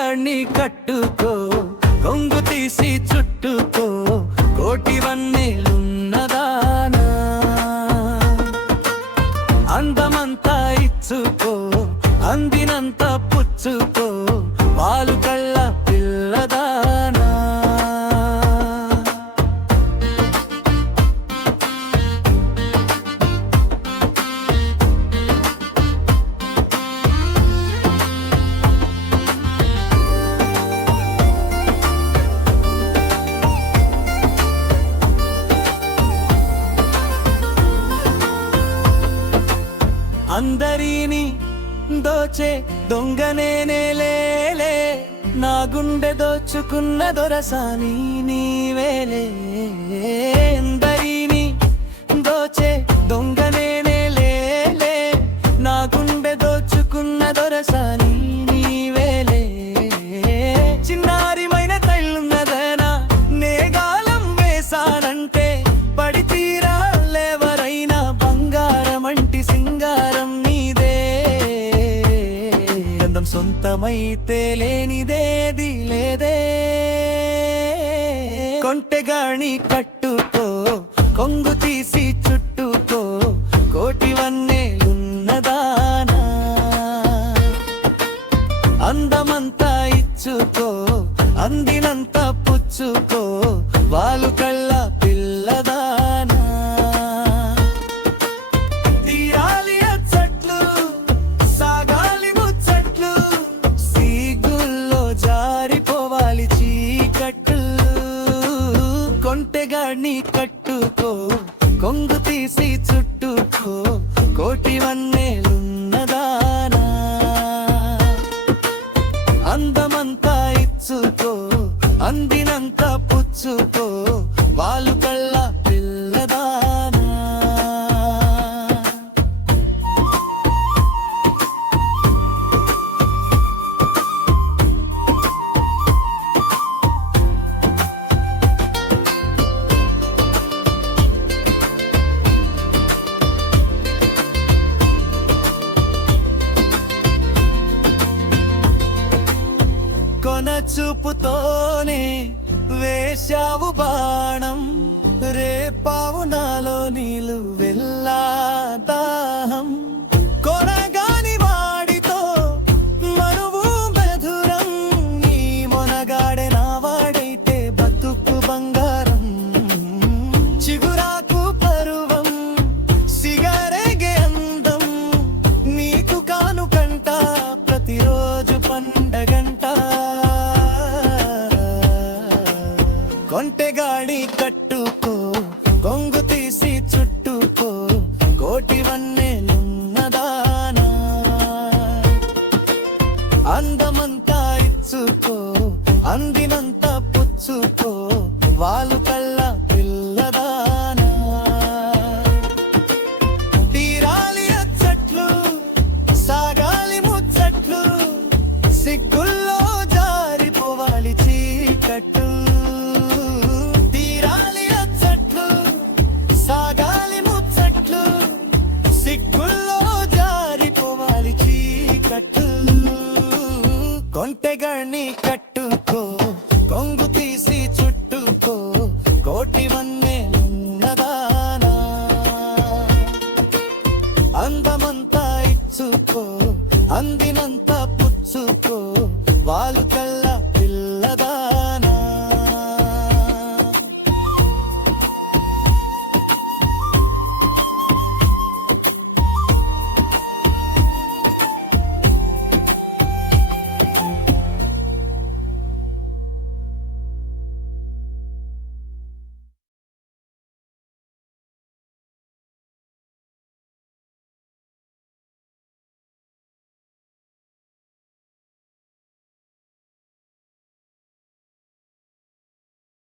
కొంటెగాడిని కట్టుకో, కొంగు తీసి చుట్టుకో, కోటి వన్నెలున్నదానా. అందమంతా ఇచ్చుకో, అందినంత పుచ్చుకో, వాలు కళ్ళ పిల్లదానా. అందరిని దోచే దొంగనేలే, నా గుండె దోచుకున్న దొరసాని నీవేలే. అందరిని దోచే దొంగనేలే, నా గుండె దోచుకున్న దొరసాని నీవేలే. చిన్నారిమైన తల్లున్నదనా నేగాలం వేసానంటే, పడి తీరాలెవరైనా బంగారమంటి సింగారం నీదే. అందం సొంతమైతే లేనిదేది లేదే. కొంటెగాడిని కట్టుకో, కొంగు తీసి చుట్టుకో, కోటి వన్నెలున్నదానా. అందమంతా ఇచ్చుకో, అందినంత పుచ్చుకో, వాలు కళ్ళ పిల్లదానా. తీరాలి అచ్చట్లు, సాగాలి ముచ్చట్లు, సీగుల్లో జారిపోవాలి చీకట్లు. కొంటెగాడిని కట్టుకో, కొంగు తీసి చుట్టుకో, కోటి వన్నెలున్నదానా. అందమంతా ఇచ్చుకో, అందినంత పుచ్చుకో, వాలు కళ్ళ పిల్లదానా. కొన చూపుతోనే వేశావు బాణం, రేపావు